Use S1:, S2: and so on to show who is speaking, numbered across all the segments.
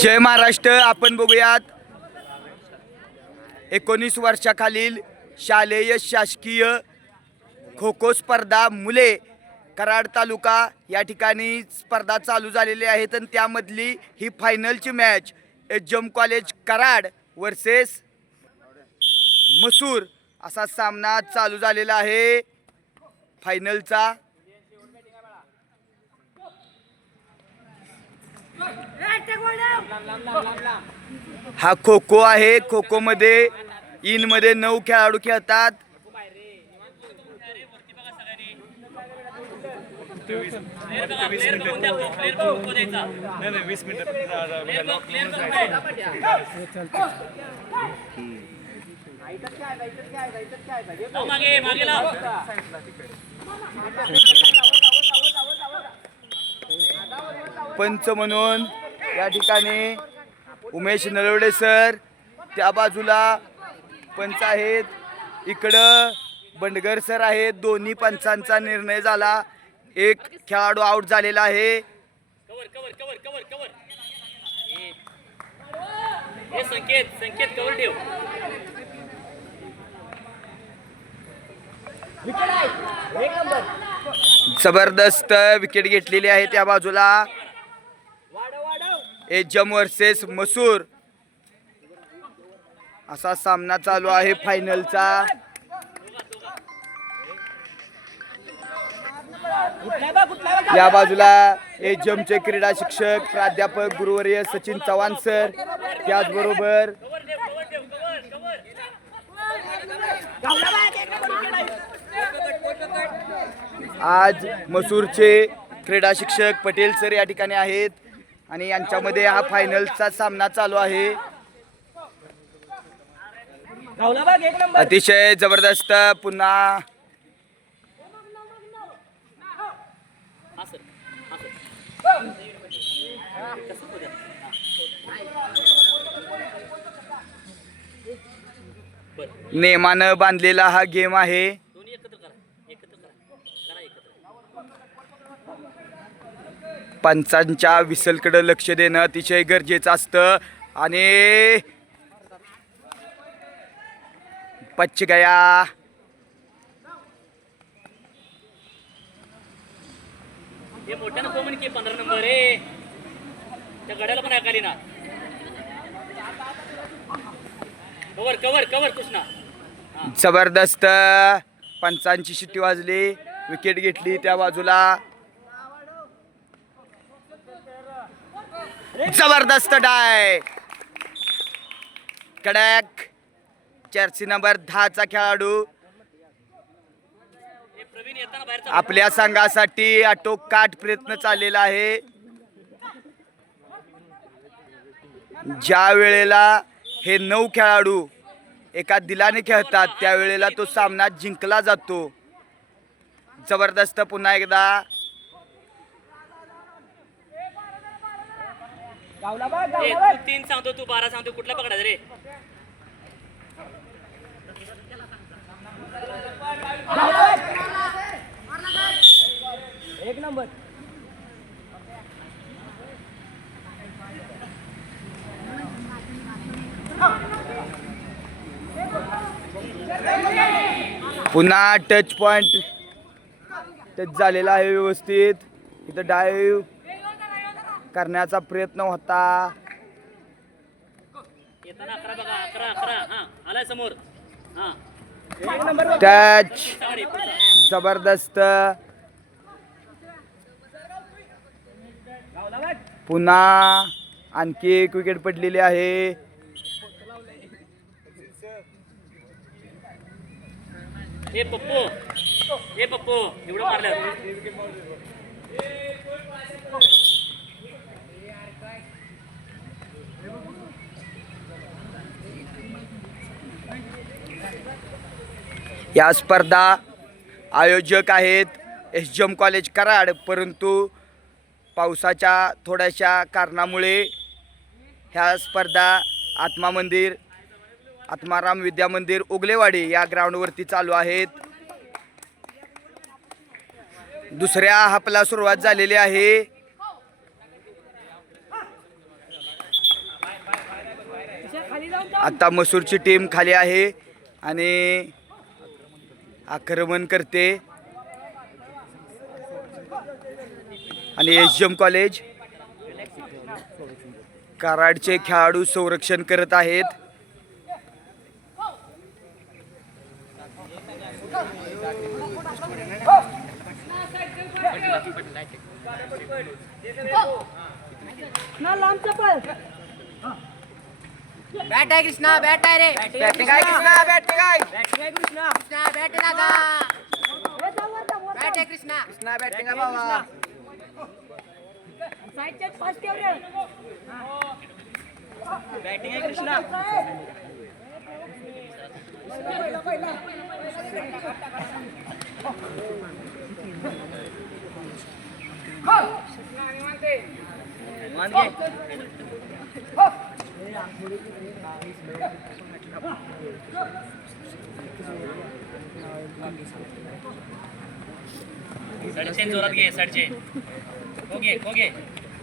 S1: जय महाराष्ट्र आपण बघूयात. एकोणीस वर्षाखालील शालेय शासकीय खो खो स्पर्धा मुले कराड तालुका या ठिकाणी स्पर्धा चालू झालेली आहेत आणि त्यामधली ही फायनलची मॅच एजम कॉलेज कराड वर्सेस मसूर असा सामना चालू झालेला आहे. फायनलचा हा खो खो आहे. खो खो मध्ये इनमध्ये नऊ खेळाडू खेळतात. पंच म्हणून या ठिकाणी उमेश नलवडे सर त्या बाजूला पंच आहेत. इकडं बंडगर सर आहेत. दोन्ही पंचांचा निर्णय झाला. एक खेळाडू आउट झालेला आहे.
S2: संकेत संकेत कवर ठेव.
S1: जबरदस्त विकेट घेतलेली आहे त्या बाजूला. एजम वर्सेस मसूर. असा सामना चालू आहे फायनलचा या बाजूला एजमचे क्रीडा शिक्षक प्राध्यापक गुरुवर्य सचिन चव्हाण सर. त्याचबरोबर आज मसूरचे क्रीडा शिक्षक पटेल सर या ठिकाणी आहेत. आणि यांच्यामध्ये हा फायनलचा सामना चालू आहे. अतिशय जबरदस्त पुन्हा. नेमानं बांधलेला हा गेम आहे
S2: दोन्ही एकत्र करा एकत्र करा करा एकत्र
S1: पंचांच्या विसलकडे लक्ष देणं अतिशय गरजेचं असतं. आणि पच्च गया.
S2: मोठ्यानं कोमन की पंधरा नंबर रे त्या गड्याला पण ऐकाली ना. Cover cover cover Krishna.
S1: जबरदस्त. पंचांची शिट्टी वाजली. विकेट घेतली त्या बाजूला. जबरदस्त डाय. कडक. जर्सी नंबर दहाचा खेळाडू. आपल्या संघासाठी आटोकाट प्रयत्न चाललेला आहे. ज्या वेळेला हे नऊ खेळाडू एका दिलाने खेळतात त्यावेळेला तो सामना जिंकला जातो. जबरदस्त पुन्हा एकदा.
S2: ए, तू तीन सांगतो तू बारा सांगतो कुठला पकडायचा रे?
S1: पुन्हा टच पॉइंट टच झालेला आहे व्यवस्थित. इथं डाईव्ह करण्याचा प्रयत्न होता.
S2: हा हा.
S1: टच जबरदस्त. पुन्हा आणखी एक विकेट पडलेली आहे.
S2: पप्पू. ए पप्पू. एवढं मारलं.
S1: या स्पर्धा आयोजक आहेत. S G M college Karad. परंतु पावसाच्या थोड्याशा कारणामुळे ह्या स्पर्धा आत्मा मंदिर आत्माराम विद्या मंदिर उगलेवाडी या ग्राउंडवरती चालू आहेत. दुसऱ्या हापला सुरुवात झालेली आहे. आता मसूरची टीम खाली आहे आणि आक्रमण करते. आणि एस जी एम कॉलेज कराडचे खेळाडू संरक्षण करत आहेत.
S3: बॅट आहे कृष्णा बॅट आहे रे।
S1: बॅटिंग आहे कृष्णा। बॅटिंग आहे
S3: कृष्णा बॅट आहे ना बॅट आहे कृष्णा।
S1: कृष्णा बॅटिंग आहे बाबा।
S4: बॅटिंग आहे कृष्णा। मान घे.
S2: सडचेन जोरात घे सडचेन हो घे हो घे.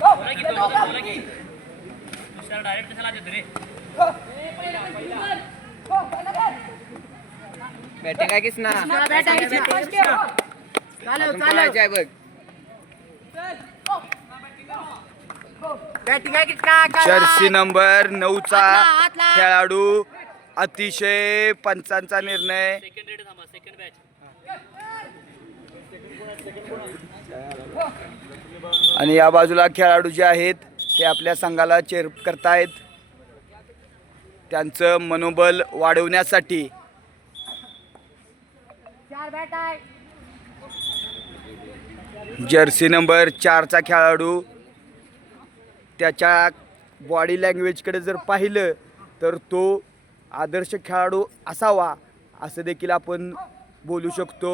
S2: जोरात घे दुसऱ्या डायरेक्ट कशाला देतो रे?
S1: बॅटिंग आहे कृष्णा
S3: चालव चालव. कृष्णा
S1: जर्सी नंबर नऊचा. खेळाडू अतिशय पंचांचा निर्णय. आणि या बाजूला खेळाडू जे आहेत ते आपल्या संघाला चेअर करतायत. त्यांचं मनोबल वाढवण्यासाठी.
S3: चार
S1: जर्सी नंबर चारचा खेळाडू त्याच्या बॉडी लँग्वेजकडे जर पाहिलं तर तो आदर्श खेळाडू असावा असं देखील आपण बोलू शकतो.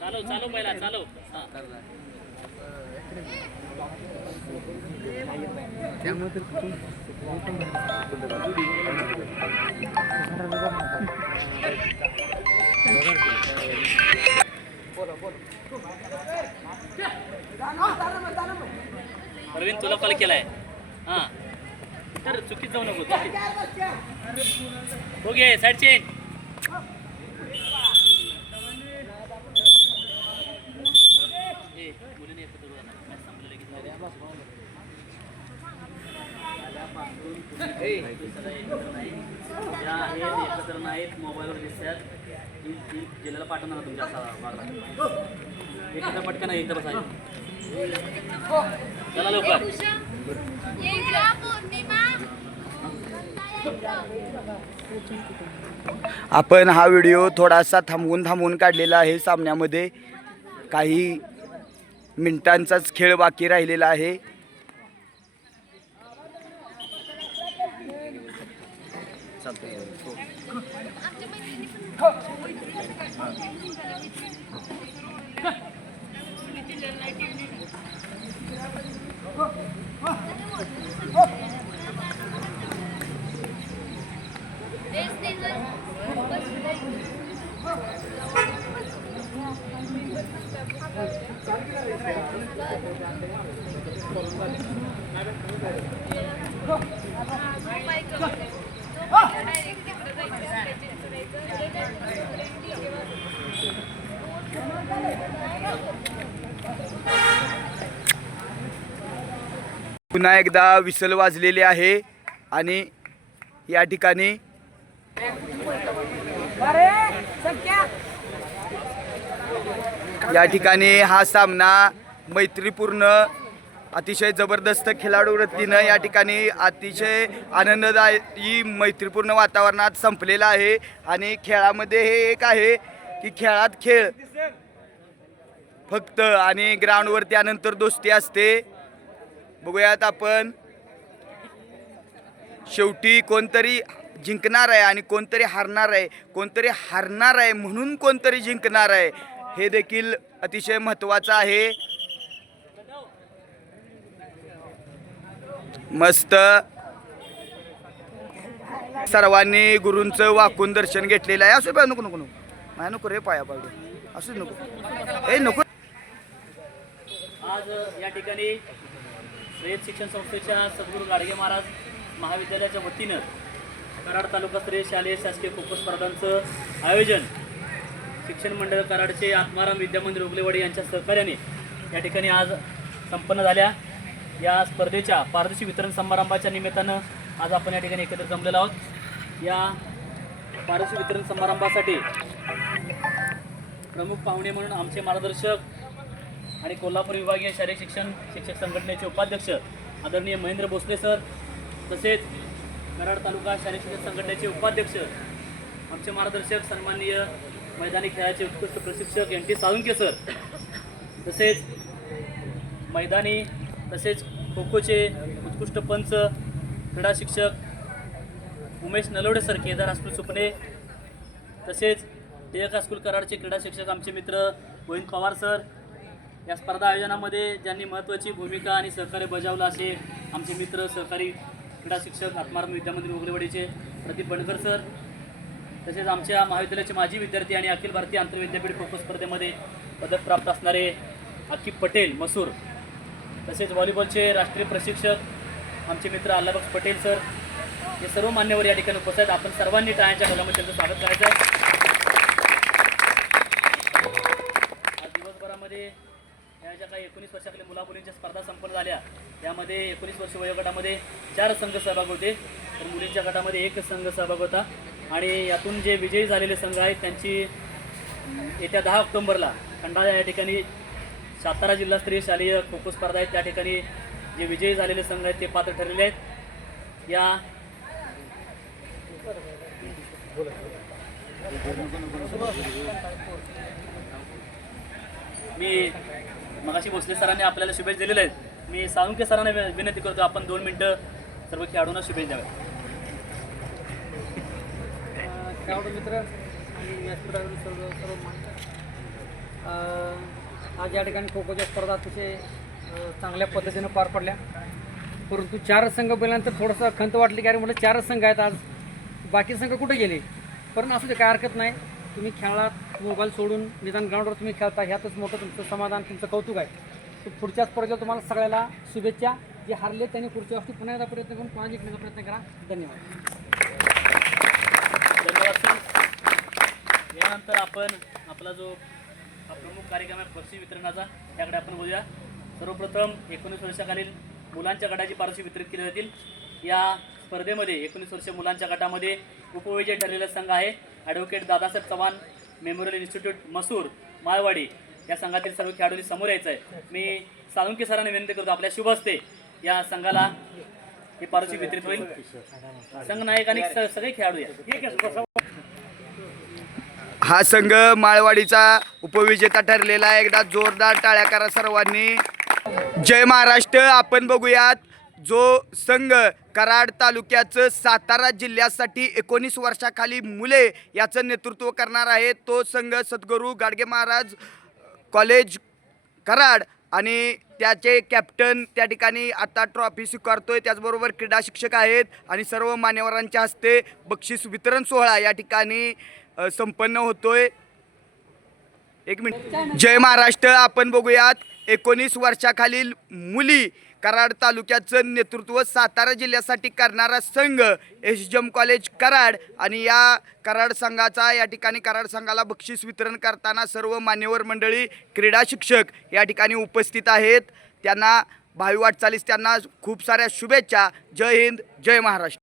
S2: चालव चालव पहिला चालव. हा. प्रवीण तुला कॉल केलाय. हा. तर चुकीत जाऊ नको हो घे साईड चेंज ए, मुलीने एकत्र उभा राहा. मॅच संपलेली की जाऊ. या आहेत एकत्र नाहीत मोबाईलवर दिसतात ती ती जिल्ह्याला पाठवणार तुमच्या असा एक इथं पटकन आहे इथं बसायचं चला लवकर.
S1: आपण हा व्हिडिओ थोडासा थांबवून थांबवून काढलेला आहे सामन्यामध्ये. काही मिनिटांचाच खेळ बाकी राहिलेला आहे. चालते Go! पुन्हा एकदा विसल वाजलेले आहे आणि या ठिकाणी या ठिकाणी हा सामना मैत्रीपूर्ण अतिशय जबरदस्त खिलाडू वृत्तीनं या ठिकाणी अतिशय आनंददायी मैत्रीपूर्ण वातावरणात संपलेलं आहे. आणि खेळामध्ये हे एक आहे की खेळात खेळ फक्त आणि ग्राउंडवर त्यानंतर दोस्ती असते. बघूयात आपण. शेवटी कोणतरी जिंकणार आहे आणि कोणतरी हारणार आहे कोणतरी हारणार आहे म्हणून कोणतरी जिंकणार आहे हे देखील अतिशय महत्त्वाचं आहे. मस्त. सर्वांनी गुरूंचं वाकून दर्शन घेतलेलं आहे. असं पाय नको नको नको. माझ्या नको रे पाया पाहिजे असू नको. ए नको.
S2: आज या ठिकाणी रयत शिक्षण संस्थेच्या सद्गुरू गाडगे महाराज महाविद्यालयाच्या वतीनं कराड तालुका स्तरीय शालेय शासकीय खो खो स्पर्धांचं आयोजन शिक्षण मंडळ कराडचे आत्माराम विद्यामंदिर उगलेवाडी यांच्या सहकार्याने या ठिकाणी आज संपन्न झाल्या. या स्पर्धेच्या पारदर्शी वितरण समारंभाच्या निमित्तानं आज आपण या ठिकाणी एकत्र जमलेलो आहोत. या पारदर्शी वितरण समारंभासाठी प्रमुख पाहुणे म्हणून आमचे मार्गदर्शक आणि कोल्हापूर विभागीय शालेय शिक्षण शिक्षक संघटनेचे उपाध्यक्ष आदरणीय महेंद्र भोसले सर तसेच कराड तालुका शालेय शिक्षण संघटनेचे उपाध्यक्ष आमचे मार्गदर्शक सन्माननीय मैदानी खेळाचे उत्कृष्ट प्रशिक्षक एन टी साळुंके सर तसेच मैदानी तसेच खो खोचे उत्कृष्ट पंच क्रीडा शिक्षक Umesh Nalode sir Kedar high school Supane तसेच टिळक हास्कुल कराडचे क्रीडा शिक्षक आमचे मित्र गोविंद पवार सर या स्पर्धा आयोजनामध्ये ज्यांनी महत्त्वाची भूमिका आणि सहकार्य बजावलं असे आमचे मित्र सहकारी क्रीडा शिक्षक आत्माराम विद्यामंदिर उगलेवाडीचे प्रदीप बनकर सर तसेच आमच्या महाविद्यालयाचे माजी विद्यार्थी आणि अखिल भारतीय आंतरविद्यापीठ खो खो स्पर्धेमध्ये पदक प्राप्त असणारे अकिब पटेल मसूर तसेच व्हॉलीबॉलचे राष्ट्रीय प्रशिक्षक आमचे मित्र अल्लाबक्ष पटेल सर हे सर्व मान्यवर या ठिकाणी उपस्थित आहेत. आपण सर्वांनी टाळ्यांच्या ढगामध्ये त्यांचं स्वागत करायचं आहे. आज दिवसभरामध्ये या ज्या काही एकोणीस वर्षाखाली मुलामुलींच्या स्पर्धा संपन्न झाल्या त्यामध्ये एकोणीस वर्ष वयोगटामध्ये चार संघ सहभाग होते. तर मुलींच्या गटामध्ये एक संघ सहभाग होता आणि यातून जे विजयी झालेले संघ आहेत त्यांची येत्या दहा ऑक्टोंबरला खंडाळा या ठिकाणी सातारा जिल्हास्तरीय शालेय खो खो स्पर्धा आहेत. त्या ठिकाणी जे विजयी झालेले संघ आहेत ते पात्र ठरलेले आहेत. या मी मगाशी भोसले सरांनी आपल्याला शुभेच्छा दिलेल्या आहेत. मी साळुंके सरांना विनंती करतो आपण दोन मिनटं सर्व खेळाडूंना शुभेच्छा द्याव्या
S5: खेळाडू मित्र आणि व्यासपीठावरील सर्व सर्व मान्य आज या ठिकाणी खो खोच्या स्पर्धा अतिशय चांगल्या पद्धतीनं पार पडल्या. परंतु चारच संघ बोलल्यानंतर थोडंसं खंत वाटली की अरे म्हटलं चारच संघ आहेत आज. बाकी संघ कुठे गेले? पण असू दे काय हरकत नाही. तुम्ही खेळात मोबाईल सोडून निदान ग्राउंडवर तुम्ही खेळता. ह्यातच मोठं तुमचं समाधान तुमचं कौतुक आहे. पुढच्या स्पर्धेला तुम्हाला सगळ्याला शुभेच्छा. जे हरले त्यांनी पुढच्या वर्षी पुन्हा एकदा प्रयत्न करून पुन्हा जिंकण्याचा प्रयत्न करा. धन्यवाद.
S2: यानंतर आपण आपला जो हा प्रमुख कार्यक्रम आहे बक्षीस वितरणाचा. त्याकडे आपण बोलूया सर्वप्रथम एकोणीस वर्षाखालील मुलांच्या गटाची पारशी वितरित केली जातील. या स्पर्धेमध्ये एकोणीस वर्ष मुलांच्या गटामध्ये उपविजय ठरलेला संघ आहे. Advocate Dadasaheb Chavan memorial institute Masur Malwadi या संघातील सर्व खेळाडूंनी समोर यायचं आहे. मी साळुंके सरांना विनंती करतो आपल्या शुभ असते या संघाला हे पारशी वितरित होईल. संघ नायक आणि सगळे खेळाडू या.
S1: हा संघ माळवाडीचा उपविजेता ठरलेला आहे. एकदा जोरदार टाळ्या करा सर्वांनी. जय महाराष्ट्र. आपण बघूयात जो संघ कराड तालुक्याचं सातारा जिल्ह्यासाठी एकोणीस वर्षाखाली मुले याचं नेतृत्व करणार आहे. तो संघ सद्गुरू गाडगे महाराज कॉलेज कराड आणि त्याचे कॅप्टन त्या ठिकाणी आता ट्रॉफी स्वीकारतोय. त्याचबरोबर क्रीडा शिक्षक आहेत आणि सर्व मान्यवरांच्या हस्ते बक्षीस वितरण सोहळा या ठिकाणी संपन्न होतोय. एक मिनिट. जय महाराष्ट्र आपण बघूयात. एकोणीस वर्षाखालील मुली कराड तालुक्याचं नेतृत्व सातारा जिल्ह्यासाठी करणारा संघ एस जम कॉलेज कराड. आणि या कराड संघाचा या ठिकाणी कराड संघाला बक्षीस वितरण करताना सर्व मान्यवर मंडळी क्रीडा शिक्षक या ठिकाणी उपस्थित आहेत. त्यांना भावी वाटचालीस त्यांना खूप साऱ्या शुभेच्छा. जय हिंद जय महाराष्ट्र.